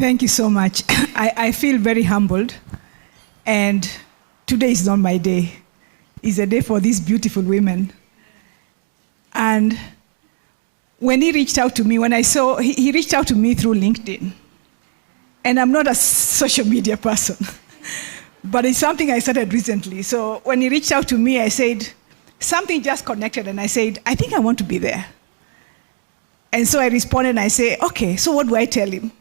Thank you so much. I feel very humbled, and today is not my day. It's a day for these beautiful women. And when he reached out to me, he reached out to me through LinkedIn. And I'm not a social media person, but it's something I started recently. So when he reached out to me, I said, something just connected, and I said, I think I want to be there. And so I responded, and I said, okay, so what do I tell him?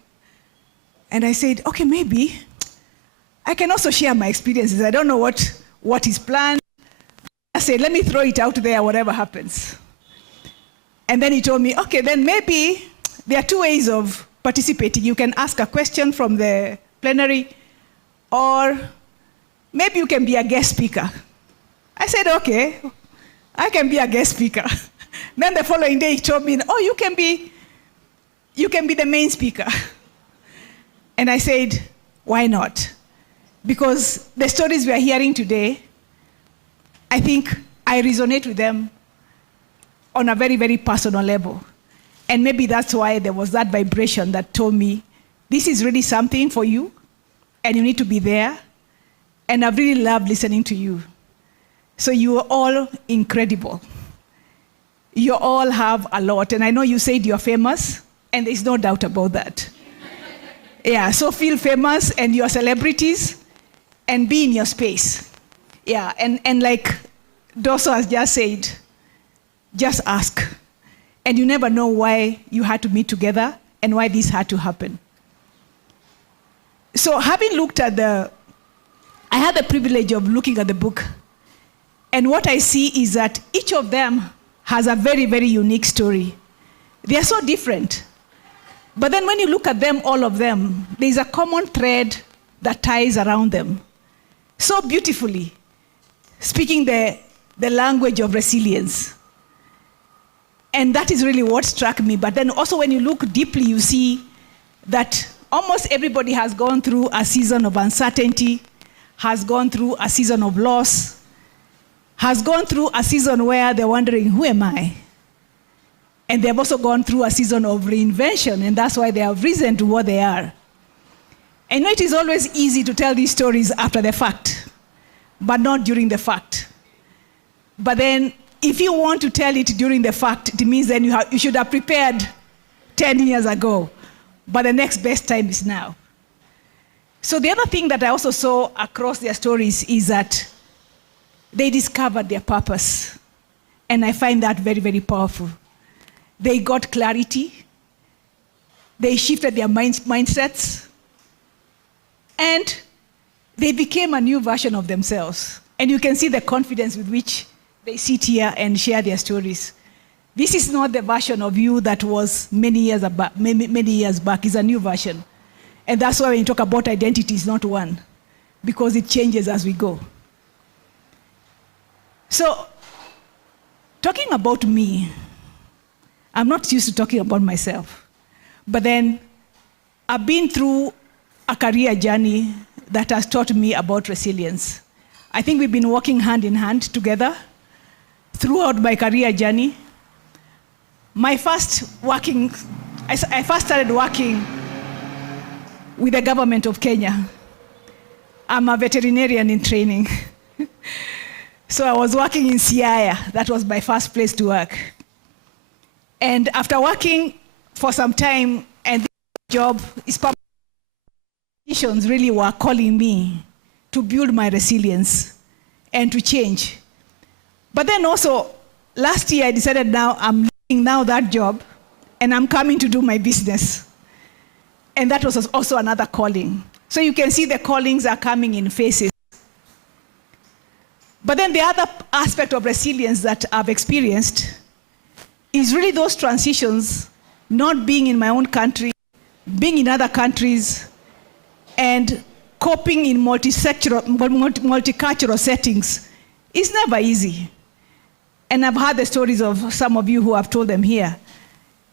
And I said, okay, maybe I can also share my experiences. I don't know what is planned. I said, let me throw it out there, whatever happens. And then he told me, okay, then maybe there are two ways of participating. You can ask a question from the plenary, or maybe you can be a guest speaker. I said, okay, I can be a guest speaker. Then the following day he told me, oh, you can be the main speaker. And I said, why not? Because the stories we are hearing today, I think I resonate with them on a very, very personal level. And maybe that's why there was that vibration that told me, this is really something for you, and you need to be there. And I've really loved listening to you. So you are all incredible. You all have a lot. And I know you said you're famous, and there's no doubt about that. Yeah, so feel famous, and you're celebrities, and be in your space. Yeah, and like Dosso has just said, just ask. And you never know why you had to meet together and why this had to happen. So having looked at I had the privilege of looking at the book. And what I see is that each of them has a very, very unique story. They are so different. But then when you look at them, all of them, there's a common thread that ties around them so beautifully, speaking the language of resilience. And that is really what struck me. But then also when you look deeply, you see that almost everybody has gone through a season of uncertainty, has gone through a season of loss, has gone through a season where they're wondering, who am I? And they've also gone through a season of reinvention, and that's why they have risen to what they are. I know it is always easy to tell these stories after the fact, but not during the fact. But then, if you want to tell it during the fact, it means then you should have prepared 10 years ago, but the next best time is now. So the other thing that I also saw across their stories is that they discovered their purpose, and I find that very, very powerful. They got clarity, they shifted their mindsets, and they became a new version of themselves. And you can see the confidence with which they sit here and share their stories. This is not the version of you that was many years back. It's a new version. And that's why when you talk about identity, it's not one, because it changes as we go. So, talking about me, I'm not used to talking about myself. But then, I've been through a career journey that has taught me about resilience. I think we've been working hand in hand together throughout my career journey. I first started working with the government of Kenya. I'm a veterinarian in training. So I was working in Siaya. That was my first place to work. And after working for some time, and this job is public, politicians really were calling me to build my resilience and to change. But then also, last year I decided now I'm leaving now that job, and I'm coming to do my business. And that was also another calling. So you can see the callings are coming in phases. But then the other aspect of resilience that I've experienced is really those transitions, not being in my own country, being in other countries, and coping in multicultural settings is never easy. And I've heard the stories of some of you who have told them here.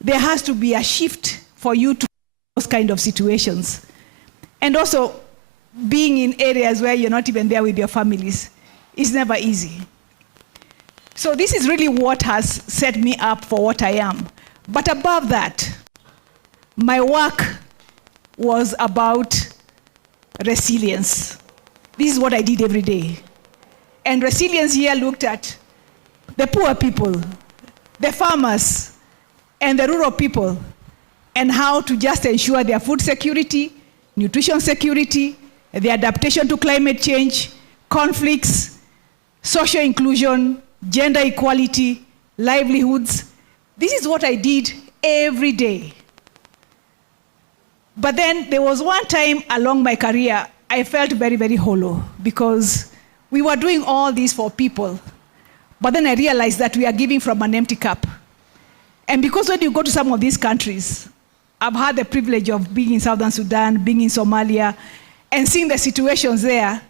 There has to be a shift for you to those kind of situations. And also, being in areas where you're not even there with your families is never easy. So this is really what has set me up for what I am. But above that, my work was about resilience. This is what I did every day. And resilience here looked at the poor people, the farmers, and the rural people, and how to just ensure their food security, nutrition security, the adaptation to climate change, conflicts, social inclusion, gender equality, livelihoods. This is what I did every day. But then there was one time along my career, I felt very, very hollow because we were doing all this for people. But then I realized that we are giving from an empty cup. And because when you go to some of these countries, I've had the privilege of being in Southern Sudan, being in Somalia, and seeing the situations there,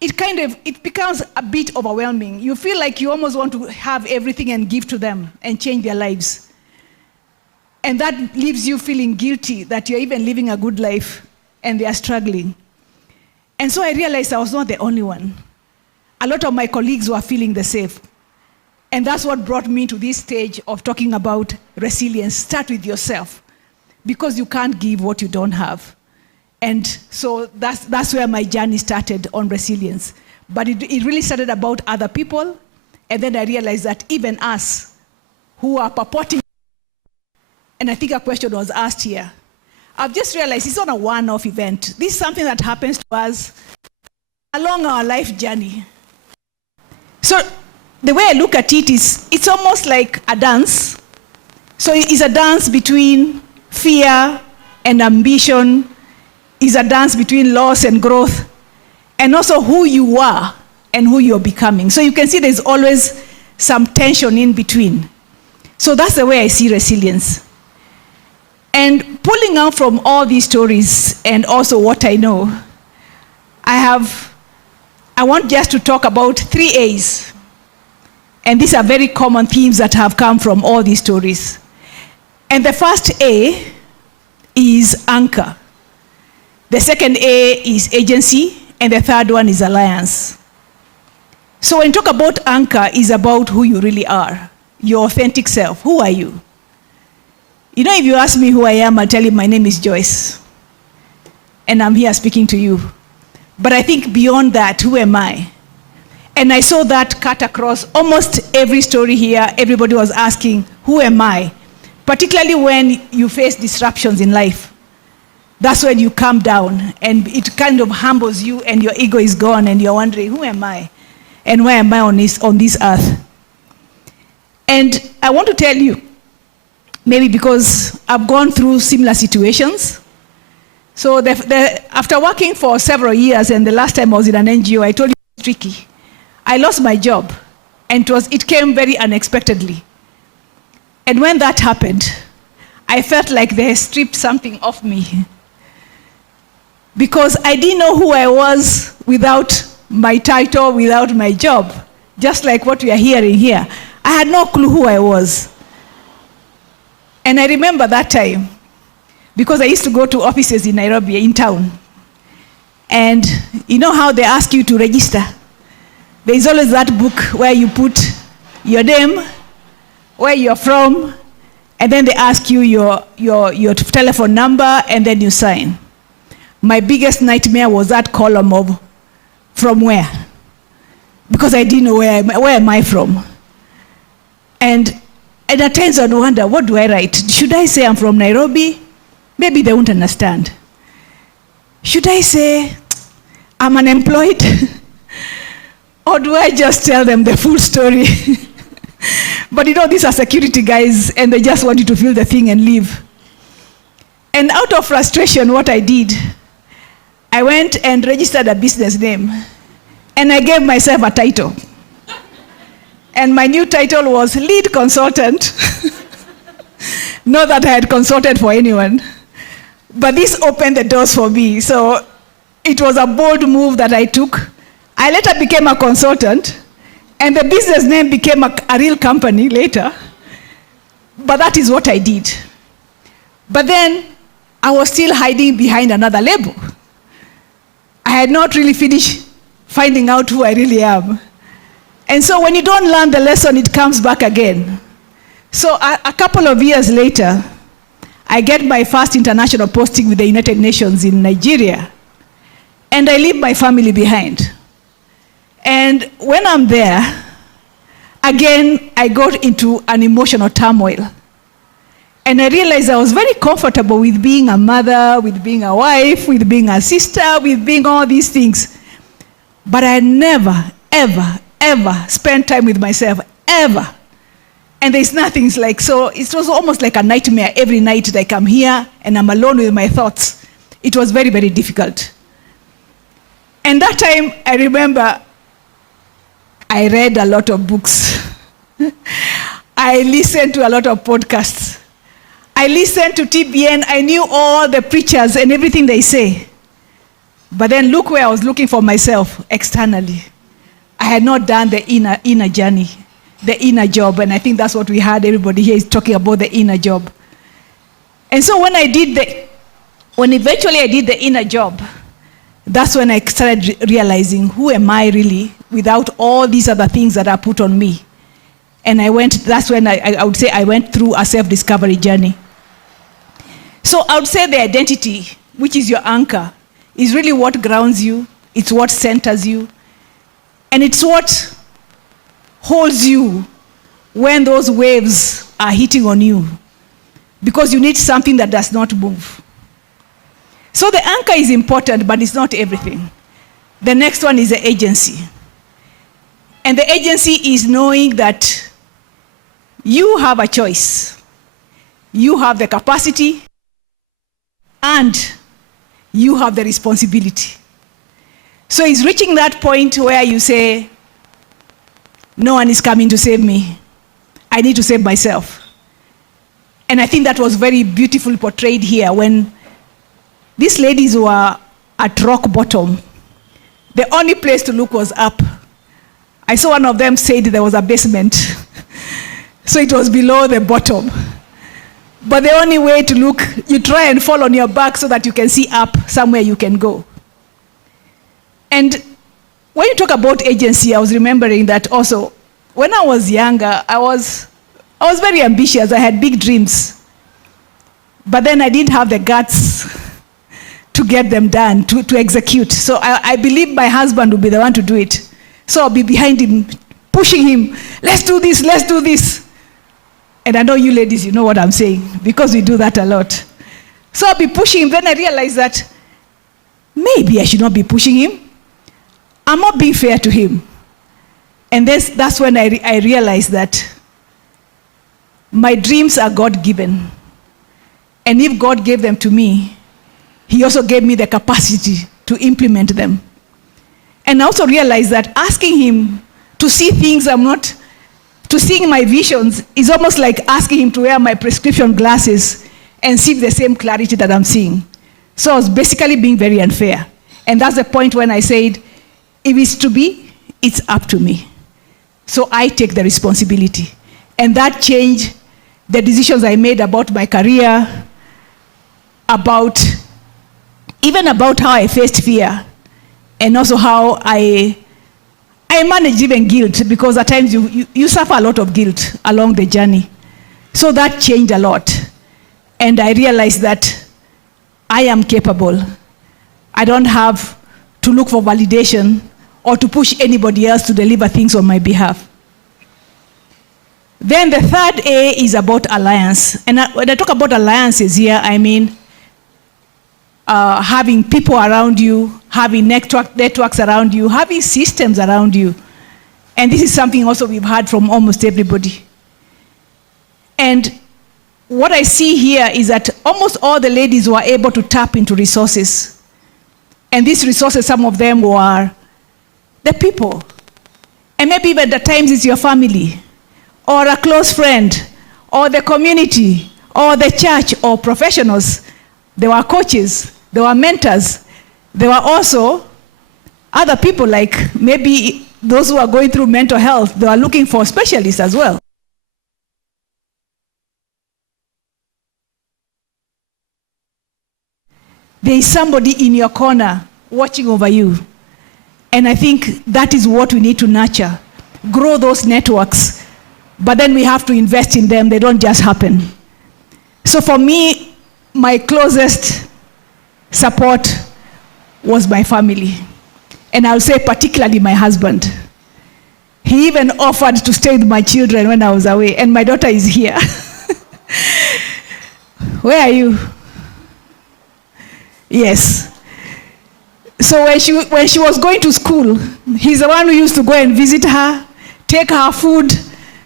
it becomes a bit overwhelming. You feel like you almost want to have everything and give to them and change their lives. And that leaves you feeling guilty that you're even living a good life and they are struggling. And so I realized I was not the only one. A lot of my colleagues were feeling the same. And that's what brought me to this stage of talking about resilience. Start with yourself, because you can't give what you don't have. And so that's where my journey started on resilience. But it really started about other people. And then I realized that even us who are purporting, and I think a question was asked here, I've just realized it's not a one-off event. This is something that happens to us along our life journey. So the way I look at it is, it's almost like a dance. So it's a dance between fear and ambition. It's a dance between loss and growth, and also who you are and who you're becoming. So you can see there's always some tension in between. So that's the way I see resilience. And pulling out from all these stories and also what I know, I want just to talk about 3 A's. And these are very common themes that have come from all these stories. And the first A is anchor. The second A is agency, and the third one is alliance. So when you talk about anchor, it's about who you really are, your authentic self. Who are you? You know, if you ask me who I am, I'll tell you my name is Joyce. And I'm here speaking to you. But I think beyond that, who am I? And I saw that cut across almost every story here. Everybody was asking, who am I? Particularly when you face disruptions in life. That's when you calm down and it kind of humbles you and your ego is gone and you're wondering, who am I? And why am I on this earth? And I want to tell you, maybe because I've gone through similar situations. So after working for several years, and the last time I was in an NGO, I told you it was tricky. I lost my job, and it came very unexpectedly. And when that happened, I felt like they stripped something off me. Because I didn't know who I was without my title, without my job. Just like what we are hearing here. I had no clue who I was. And I remember that time, because I used to go to offices in Nairobi, in town. And you know how they ask you to register? There is always that book where you put your name, where you're from, and then they ask you your telephone number, and then you sign. My biggest nightmare was that column of from where? Because I didn't know where am I from. And at times I'd wonder, what do I write? Should I say I'm from Nairobi? Maybe they won't understand. Should I say I'm unemployed? Or do I just tell them the full story? But you know, these are security guys, and they just want you to fill the thing and leave. And out of frustration, what I did, I went and registered a business name, and I gave myself a title. And my new title was lead consultant. Not that I had consulted for anyone, but this opened the doors for me. So it was a bold move that I took. I later became a consultant, and the business name became a real company later. But that is what I did. But then I was still hiding behind another label. I had not really finished finding out who I really am. And so when you don't learn the lesson, it comes back again. So a couple of years later, I get my first international posting with the United Nations in Nigeria, and I leave my family behind. And when I'm there, again, I got into an emotional turmoil. And I realized I was very comfortable with being a mother, with being a wife, with being a sister, with being all these things. But I never, ever, ever spent time with myself, ever. And there's nothing like, so it was almost like a nightmare every night, like I'm here and I'm alone with my thoughts. It was very, very difficult. And that time, I remember I read a lot of books. I listened to a lot of podcasts. I listened to TBN. I knew all the preachers and everything they say. But then look where I was looking for myself externally. I had not done the inner journey, the inner job. And I think that's what we had. Everybody here is talking about the inner job. And so when eventually I did the inner job, that's when I started realizing, who am I really without all these other things that are put on me? And that's when I would say I went through a self-discovery journey. So I would say the identity, which is your anchor, is really what grounds you, it's what centers you, and it's what holds you when those waves are hitting on you, because you need something that does not move. So the anchor is important, but it's not everything. The next one is the agency. And the agency is knowing that you have a choice. You have the capacity, and you have the responsibility. So it's reaching that point where you say, no one is coming to save me. I need to save myself. And I think that was very beautifully portrayed here when these ladies were at rock bottom. The only place to look was up. I saw one of them said there was a basement. So it was below the bottom. But the only way to look, you try and fall on your back so that you can see up somewhere you can go. And when you talk about agency, I was remembering that also, when I was younger, I was very ambitious. I had big dreams. But then I didn't have the guts to get them done, to execute. So I believe my husband would be the one to do it. So I'll be behind him, pushing him, let's do this, let's do this. And I know you ladies, you know what I'm saying, because we do that a lot. So I'll be pushing him. Then I realized that maybe I should not be pushing him. I'm not being fair to him. And that's when I realized that my dreams are God-given. And if God gave them to me, He also gave me the capacity to implement them. And I also realized that asking Him to see things to see my visions is almost like asking Him to wear my prescription glasses and see the same clarity that I'm seeing. So I was basically being very unfair. And that's the point when I said, if it's to be, it's up to me. So I take the responsibility. And that changed the decisions I made about my career, even about how I faced fear, and also how I managed even guilt, because at times you suffer a lot of guilt along the journey. So that changed a lot. And I realized that I am capable. I don't have to look for validation or to push anybody else to deliver things on my behalf. Then the third A is about alliance. And when I talk about alliances here, I mean having people around you, having networks around you, having systems around you. And this is something also we've heard from almost everybody. And what I see here is that almost all the ladies were able to tap into resources. And these resources, some of them were the people. And maybe even at times it's your family, or a close friend, or the community, or the church, or professionals. There were coaches, there were mentors. There were also other people, like maybe those who are going through mental health. They are looking for specialists as well. There is somebody in your corner watching over you. And I think that is what we need to nurture. Grow those networks. But then we have to invest in them. They don't just happen. So for me, my closest support was my family. And I'll say particularly my husband. He even offered to stay with my children when I was away. And my daughter is here. Where are you? Yes. So when she was going to school, he's the one who used to go and visit her, take her food,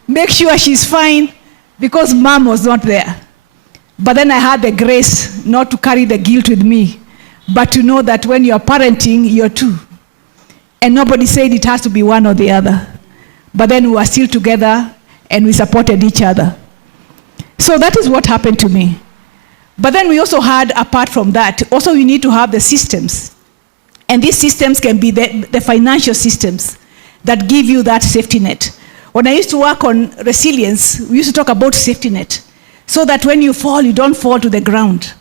make sure she's fine, because mom was not there. But then I had the grace not to carry the guilt with me, but to know that when you're parenting, you're two. And nobody said it has to be one or the other. But then we were still together and we supported each other. So that is what happened to me. But then we also had, apart from that, also you need to have the systems. And these systems can be the financial systems that give you that safety net. When I used to work on resilience, we used to talk about safety net. So that when you fall, you don't fall to the ground.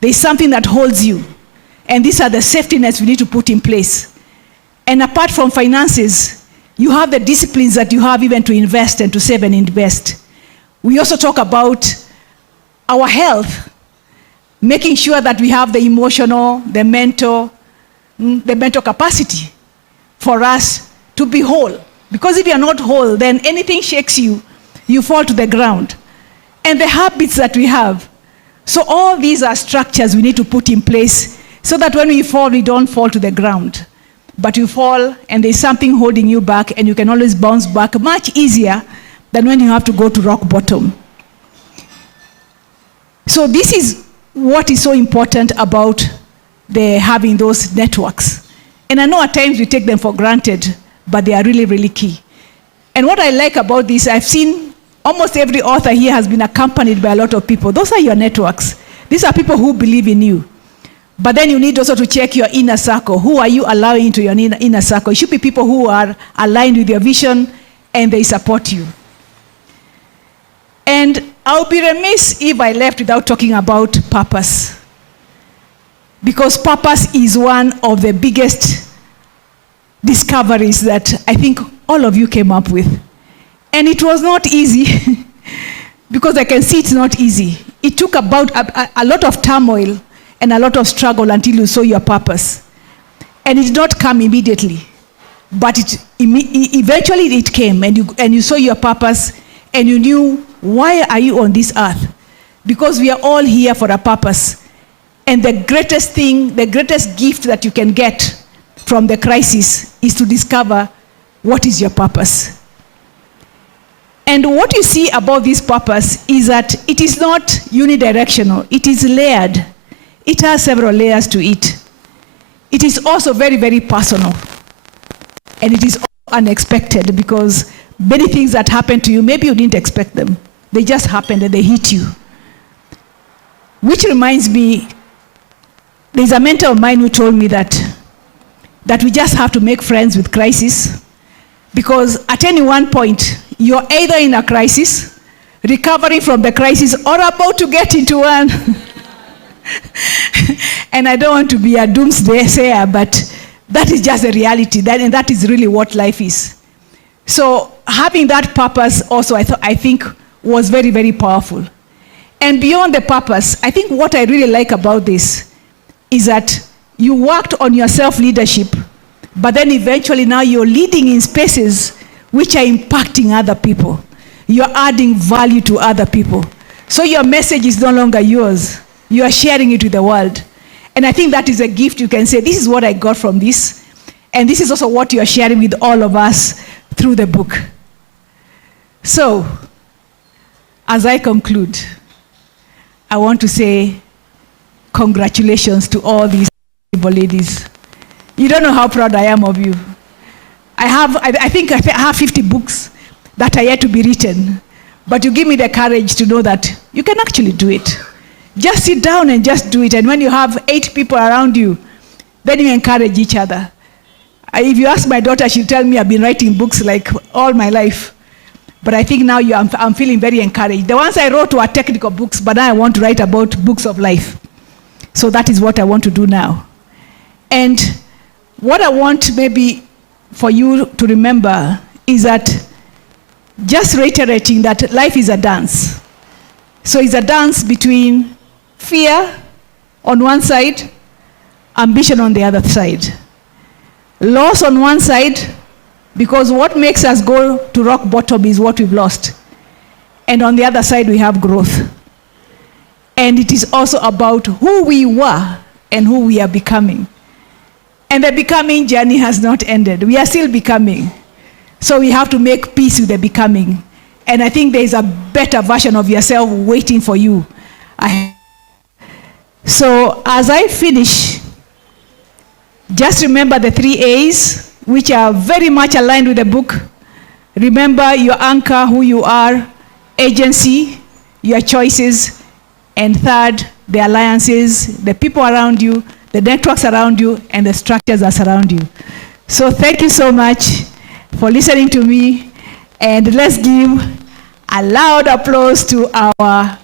There's something that holds you. And these are the safety nets we need to put in place. And apart from finances, you have the disciplines that you have even to invest and to save and invest. We also talk about our health, making sure that we have the emotional, the mental capacity for us to be whole. Because if you're not whole, then anything shakes you, you fall to the ground. And the habits that we have. So all these are structures we need to put in place so that when we fall, we don't fall to the ground. But you fall and there's something holding you back and you can always bounce back much easier than when you have to go to rock bottom. So this is what is so important about having those networks. And I know at times we take them for granted, but they are really, really key. And what I like about this, I've seen almost every author here has been accompanied by a lot of people. Those are your networks. These are people who believe in you. But then you need also to check your inner circle. Who are you allowing into your inner circle? It should be people who are aligned with your vision and they support you. And I'll be remiss if I left without talking about purpose. Because purpose is one of the biggest discoveries that I think all of you came up with. And it was not easy, because I can see it's not easy. It took about a lot of turmoil and a lot of struggle until you saw your purpose. And it did not come immediately, but eventually it came, and you saw your purpose, and you knew, why are you on this earth? Because we are all here for a purpose. And the greatest thing, the greatest gift that you can get from the crisis is to discover what is your purpose. And what you see about this purpose is that it is not unidirectional, it is layered. It has several layers to it. It is also very, very personal. And it is unexpected, because many things that happen to you, maybe you didn't expect them. They just happened and they hit you. Which reminds me, there's a mentor of mine who told me that we just have to make friends with crisis, because at any one point, you're either in a crisis, recovering from the crisis, or about to get into one. And I don't want to be a doomsday sayer, but that is just a reality, and that is really what life is. So having that purpose also, I think, was very, very powerful. And beyond the purpose, I think what I really like about this is that you worked on your self-leadership, but then eventually now you're leading in spaces which are impacting other people. You're adding value to other people. So your message is no longer yours. You are sharing it with the world. And I think that is a gift. You can say, this is what I got from this. And this is also what you are sharing with all of us through the book. So, as I conclude, I want to say congratulations to all these ladies. You don't know how proud I am of you. I think I have 50 books that are yet to be written. But you give me the courage to know that you can actually do it. Just sit down and just do it. And when you have 8 people around you, then you encourage each other. If you ask my daughter, she'll tell me I've been writing books like all my life. But I think now I'm feeling very encouraged. The ones I wrote were technical books, but now I want to write about books of life. So that is what I want to do now. And what I want maybe for you to remember is that, just reiterating that life is a dance. So it's a dance between fear on one side, ambition on the other side. Loss on one side, because what makes us go to rock bottom is what we've lost. And on the other side, we have growth. And it is also about who we were and who we are becoming. And the becoming journey has not ended. We are still becoming. So we have to make peace with the becoming. And I think there is a better version of yourself waiting for you. So as I finish, just remember the 3 A's, which are very much aligned with the book. Remember your anchor, who you are, agency, your choices, and third, the alliances, the people around you, the networks around you, and the structures that surround you. So thank you so much for listening to me, and let's give a loud applause to our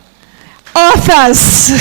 authors.